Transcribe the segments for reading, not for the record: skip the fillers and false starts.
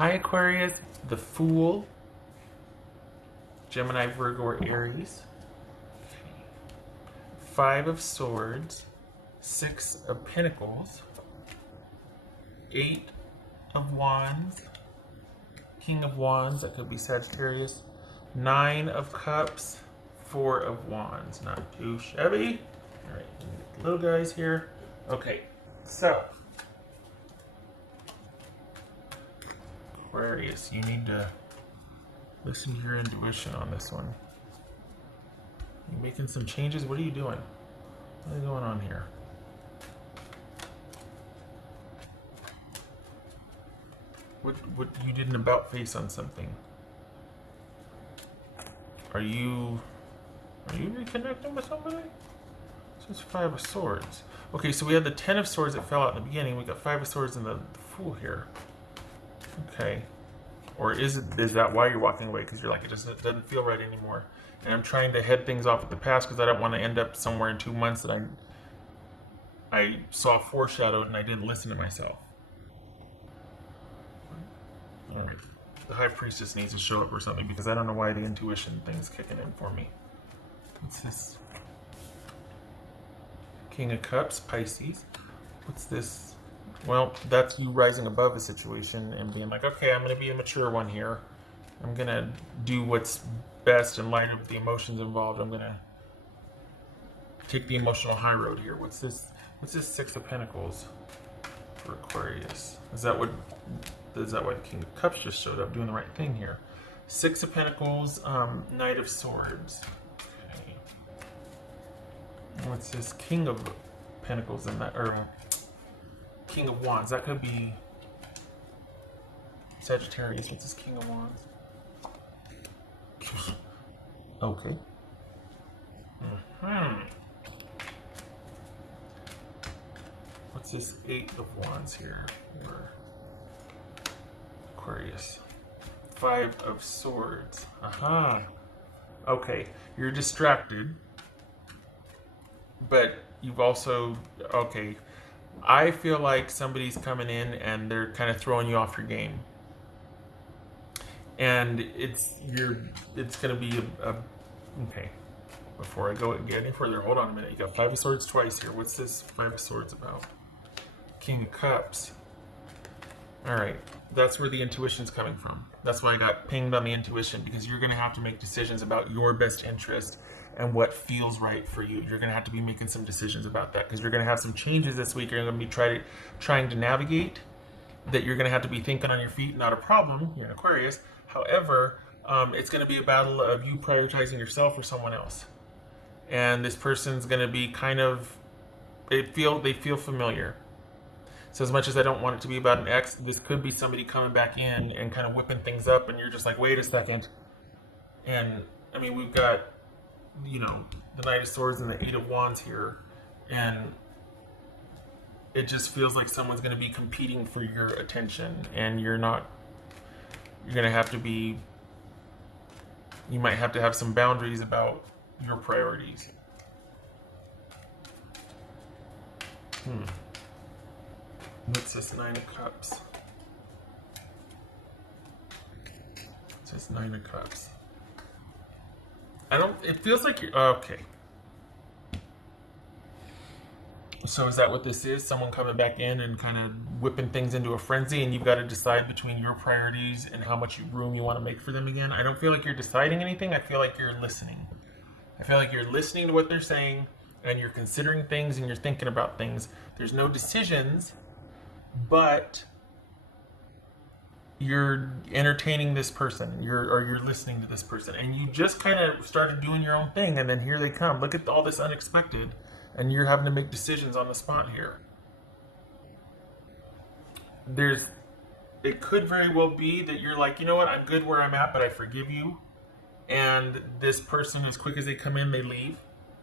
Hi Aquarius, the Fool, Gemini, Virgo, or Aries. Five of Swords, Six of Pentacles, Eight of Wands, King of Wands, that could be Sagittarius, Nine of Cups, Four of Wands. Not too shabby. All right, little guys here. Okay, so Aquarius, you need to listen to your intuition on this one. You making some changes? What are you doing? What is going on here? What you did an about face on something? Are you reconnecting with somebody? So it's Five of Swords. Okay, so we had the Ten of Swords that fell out in the beginning. We got Five of Swords and the Fool here. Okay. Or is that why you're walking away? Because you're like, it doesn't feel right anymore. And I'm trying to head things off at the past because I don't want to end up somewhere in 2 months that I saw foreshadowed and I didn't listen to myself. All right. The High Priestess needs to show up or something because I don't know why the intuition thing's kicking in for me. What's this? King of Cups, Pisces. What's this? Well, that's you rising above a situation and being like, okay, I'm going to be a mature one here. I'm going to do what's best in light of the emotions involved. I'm going to take the emotional high road here. What's this? What's this Six of Pentacles for Aquarius? Is that why the King of Cups just showed up doing the right thing here? Six of Pentacles, Knight of Swords. Okay. What's this King of Pentacles in that, or King of Wands? That could be Sagittarius. What's this King of Wands? Okay. What's this Eight of Wands here for Aquarius? Five of Swords. Aha. Okay, you're distracted, but you've also, okay, I feel like somebody's coming in and they're kind of throwing you off your game. And it's going to be okay. Before I get any further, hold on a minute. You got Five of Swords twice here. What's this Five of Swords about? King of Cups. All right, that's where the intuition's coming from. That's why I got pinged on the intuition, because you're going to have to make decisions about your best interest and what feels right for you. You're going to have to be making some decisions about that because you're going to have some changes this week. You're going to be trying to navigate that. You're going to have to be thinking on your feet. Not a problem. You're an Aquarius. However, it's going to be a battle of you prioritizing yourself or someone else. And this person's going to be kind of, they feel familiar. So as much as I don't want it to be about an ex, this could be somebody coming back in and kind of whipping things up, and you're just like, wait a second. And I mean, we've got, the Knight of Swords and the Eight of Wands here, and it just feels like someone's going to be competing for your attention, and you're going to have to be, you might have to have some boundaries about your priorities. What's this Nine of Cups? What's this Nine of Cups? It feels like you're, okay. So is that what this is? Someone coming back in and kind of whipping things into a frenzy, and you've got to decide between your priorities and how much room you want to make for them again? I don't feel like you're deciding anything. I feel like you're listening. I feel like you're listening to what they're saying, and you're considering things, and you're thinking about things. There's no decisions, but you're entertaining this person, you're listening to this person, and you just kind of started doing your own thing, and then here they come. Look at all this unexpected, and you're having to make decisions on the spot here. It could very well be that you're like, you know what, I'm good where I'm at, but I forgive you. And this person, as quick as they come in, they leave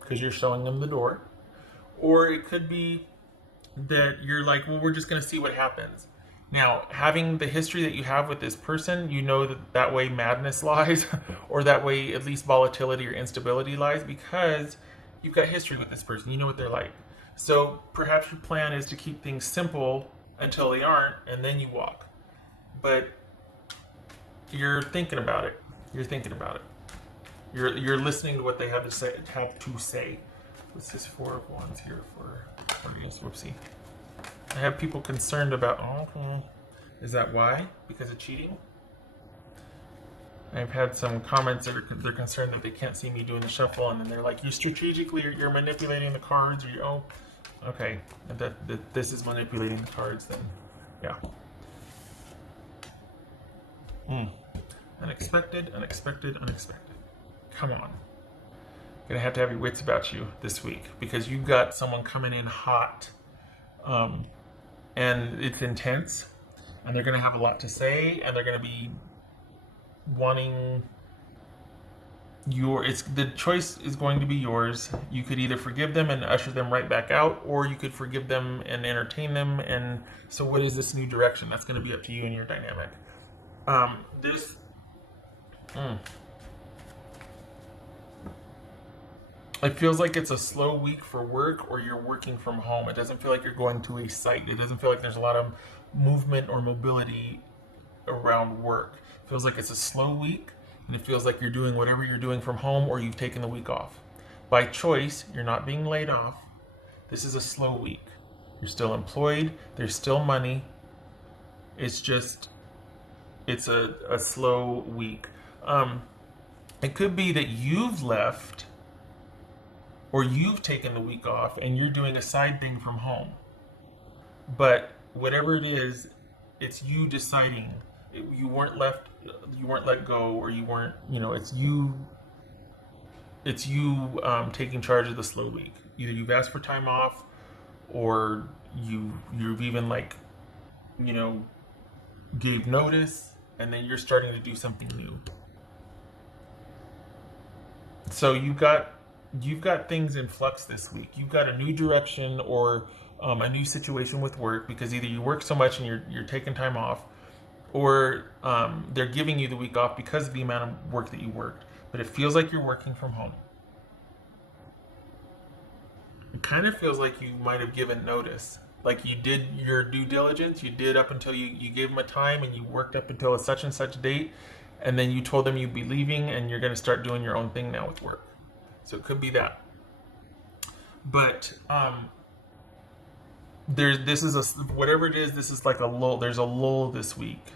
because you're showing them the door. Or it could be that you're like, well, we're just going to see what happens. Now, having the history that you have with this person, you know that way madness lies, or that way at least volatility or instability lies, because you've got history with this person. You know what they're like. So perhaps your plan is to keep things simple until they aren't, and then you walk. But You're thinking about it. You're thinking about it. You're listening to what they have to say. What's this 4 of Wands here for Aquarius? Whoopsie. I have people concerned about. Oh, is that why? Because of cheating? I've had some comments that they're concerned that they can't see me doing the shuffle, and then they're like, "You strategically, you're manipulating the cards." Or oh, okay, that this is manipulating the cards. Then, yeah. Unexpected, unexpected, unexpected. Come on. You're gonna have to have your wits about you this week because you've got someone coming in hot, and it's intense, and they're gonna have a lot to say, and they're gonna be wanting the choice is going to be yours. You could either forgive them and usher them right back out, or you could forgive them and entertain them. And so what is this new direction? That's going to be up to you and your dynamic. It feels like it's a slow week for work, or you're working from home. It doesn't feel like you're going to a site. It doesn't feel like there's a lot of movement or mobility around work. It feels like it's a slow week, and it feels like you're doing whatever you're doing from home, or you've taken the week off. By choice, you're not being laid off. This is a slow week. You're still employed. There's still money. It's just, it's a slow week. It could be that you've left, or you've taken the week off and you're doing a side thing from home. But whatever it is, it's you deciding. You weren't let go, or you weren't, it's you taking charge of the slow week. Either you've asked for time off, or you've even gave notice, and then you're starting to do something new. So you've got things in flux this week. You've got a new direction, or a new situation with work, because either you work so much and you're taking time off, or they're giving you the week off because of the amount of work that you worked. But it feels like you're working from home. It kind of feels like you might have given notice. Like you did your due diligence. You did up until you gave them a time, and you worked up until a such and such date. And then you told them you'd be leaving, and you're going to start doing your own thing now with work. So it could be that. But whatever it is, this is like a lull. There's a lull this week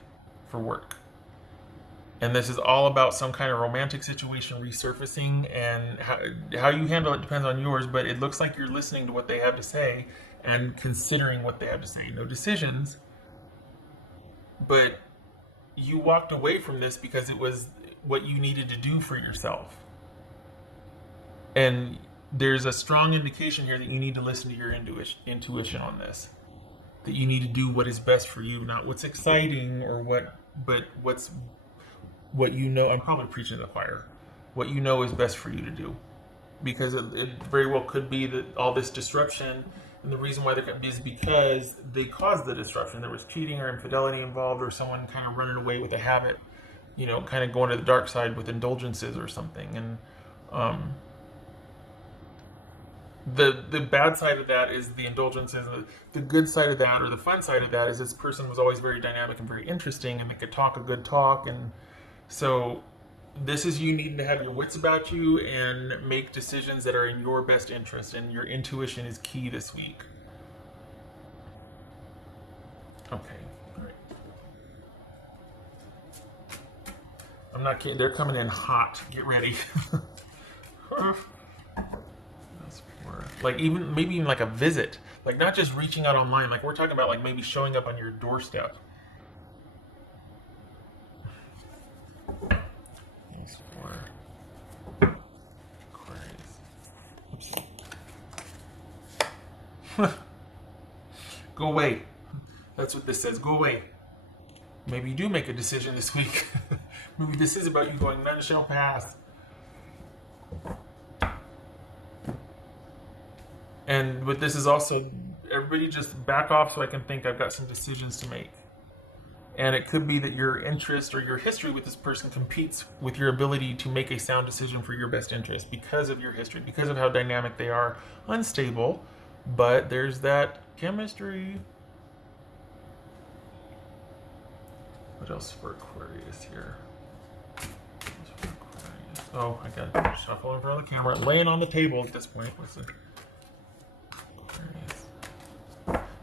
for work. And this is all about some kind of romantic situation resurfacing, and how you handle it depends on yours, but it looks like you're listening to what they have to say and considering what they have to say. No decisions, but you walked away from this because it was what you needed to do for yourself. And there's a strong indication here that you need to listen to your intuition on this. That you need to do what is best for you, not what's exciting or but what you know. I'm probably preaching to the choir. What you know is best for you to do. Because it very well could be that all this disruption, and the reason why there could be is because they caused the disruption. There was cheating or infidelity involved, or someone kind of running away with a habit, kind of going to the dark side with indulgences or something. And the bad side of that is the indulgences. The good side of that, or the fun side of that, is this person was always very dynamic and very interesting, and they could talk a good talk. And so this is you needing to have your wits about you and make decisions that are in your best interest, and your intuition is key this week. Okay, all right. I'm not kidding. They're coming in hot. Get ready. Like maybe even like a visit, like not just reaching out online. Like we're talking about like maybe showing up on your doorstep. That's for Aquarius. Oops. Go away. That's what this says. Go away. Maybe you do make a decision this week. Maybe this is about you going, none shall pass. But this is also, everybody just back off so I can think. I've got some decisions to make. And it could be that your interest or your history with this person competes with your ability to make a sound decision for your best interest because of your history, because of how dynamic they are. Unstable, but there's that chemistry. What else for Aquarius here? Oh, I got shuffle in front of the camera, laying on the table at this point. What's it? Aquarius.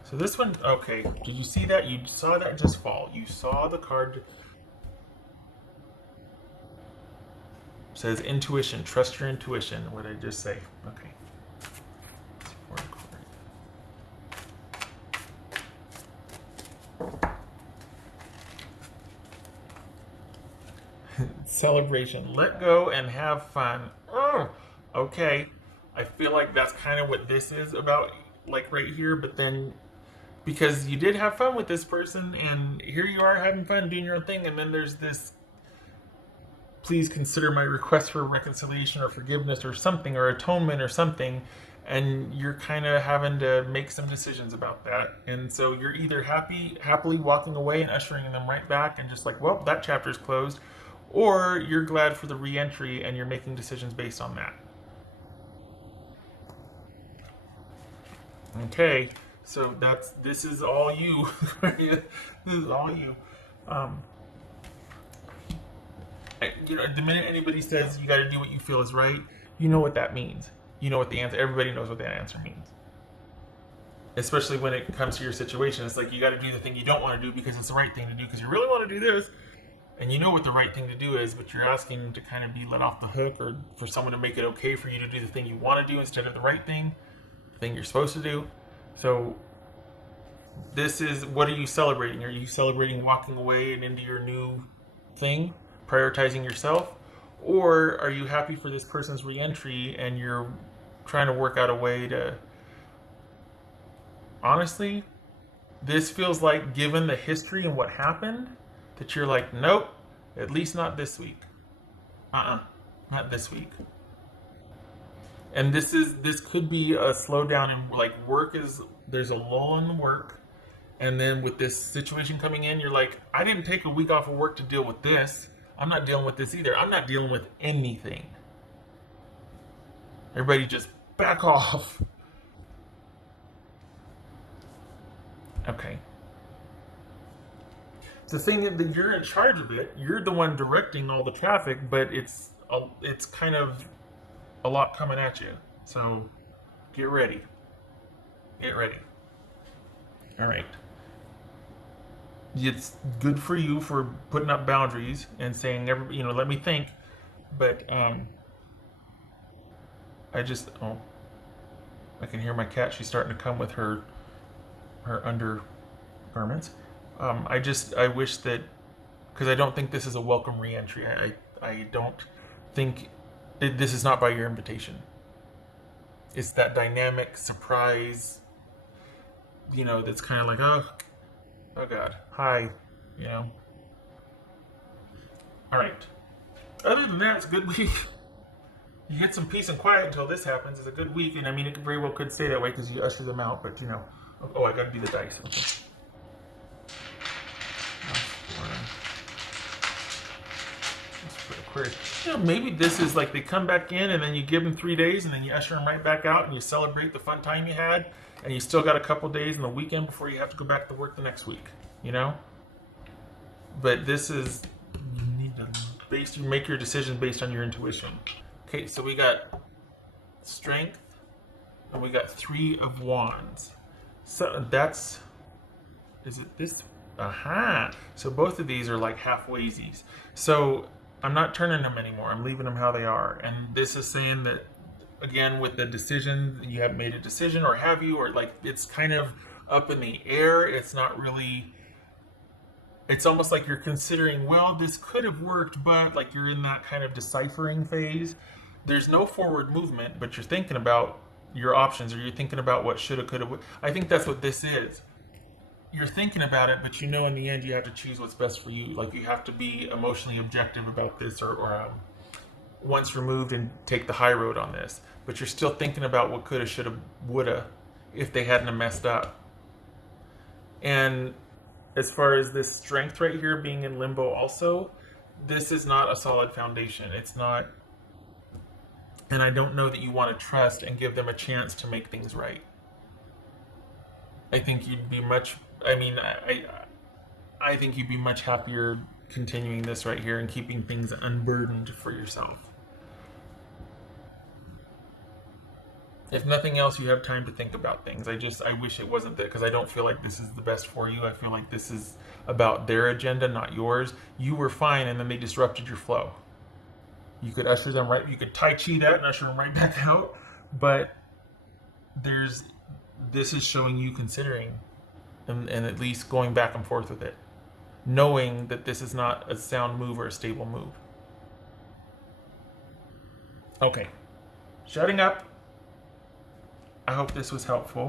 So this one, okay. Did you see that? You saw that just fall. You saw the card. It says intuition. Trust your intuition. What did I just say? Okay. Celebration. Let go and have fun. Oh, okay. I feel like that's kind of what this is about, like right here. But then, because you did have fun with this person, and here you are having fun doing your own thing, and then there's this, please consider my request for reconciliation or forgiveness or something, or atonement or something, and you're kind of having to make some decisions about that. And so you're either happily walking away and ushering them right back and just like, well, that chapter's closed, or you're glad for the re-entry and you're making decisions based on that. Okay, so this is all you. This is all you. You know, the minute anybody says you got to do what you feel is right, you know what that means. You know what the answer. Everybody knows what that answer means. Especially when it comes to your situation, it's like you got to do the thing you don't want to do because it's the right thing to do because you really want to do this. And you know what the right thing to do is, but you're asking to kind of be let off the hook, or for someone to make it okay for you to do the thing you want to do instead of the right thing, the thing you're supposed to do. So this is, what are you celebrating? Are you celebrating walking away and into your new thing, prioritizing yourself? Or are you happy for this person's re-entry and you're trying to work out a way to... Honestly, this feels like, given the history and what happened, that you're like, nope, at least not this week. Not this week. And this could be a slowdown in, like, there's a lull in work, and then with this situation coming in, you're like, I didn't take a week off of work to deal with this. I'm not dealing with this either. I'm not dealing with anything. Everybody just back off. Okay. The thing is that you're in charge of it. You're the one directing all the traffic, but it's kind of a lot coming at you. So get ready. Get ready. All right. It's good for you for putting up boundaries and saying, let me think. But I can hear my cat. She's starting to come with her undergarments. I wish that, because I don't think this is a welcome re-entry. I don't think this is not by your invitation. It's that dynamic surprise, that's kind of like, oh God, hi, All right. Other than that, it's a good week. You get some peace and quiet until this happens. It's a good week, and I mean, it very well could stay that way because you usher them out, but oh, I gotta do the dice. Okay. Maybe this is like they come back in and then you give them 3 days and then you usher them right back out and you celebrate the fun time you had, and you still got a couple days in the weekend before you have to go back to work the next week, But this is, you make your decisions based on your intuition. Okay, so we got Strength and we got 3 of Wands. So is it this? Aha! So both of these are like halfwaysies. So I'm not turning them anymore. I'm leaving them how they are. And this is saying that, again, with the decision, you haven't made a decision, or have you? Or like, it's kind of up in the air. It's not really, it's almost like you're considering, well, this could have worked, but like you're in that kind of deciphering phase. There's no forward movement, but you're thinking about your options, or you're thinking about what shoulda, coulda, I think that's what this is. You're thinking about it, but in the end you have to choose what's best for you. Like, you have to be emotionally objective about this, or once removed and take the high road on this. But you're still thinking about what coulda, shoulda, woulda if they hadn't have messed up. And as far as this Strength right here being in limbo also, this is not a solid foundation. It's not, and I don't know that you want to trust and give them a chance to make things right. I think you'd be much, I think you'd be much happier continuing this right here and keeping things unburdened for yourself. If nothing else, you have time to think about things. I wish it wasn't that, because I don't feel like this is the best for you. I feel like this is about their agenda, not yours. You were fine, and then they disrupted your flow. You could usher them right, you could Tai Chi that and usher them right back out. But this is showing you considering and at least going back and forth with it, knowing that this is not a sound move or a stable move. Okay, shutting up. I hope this was helpful.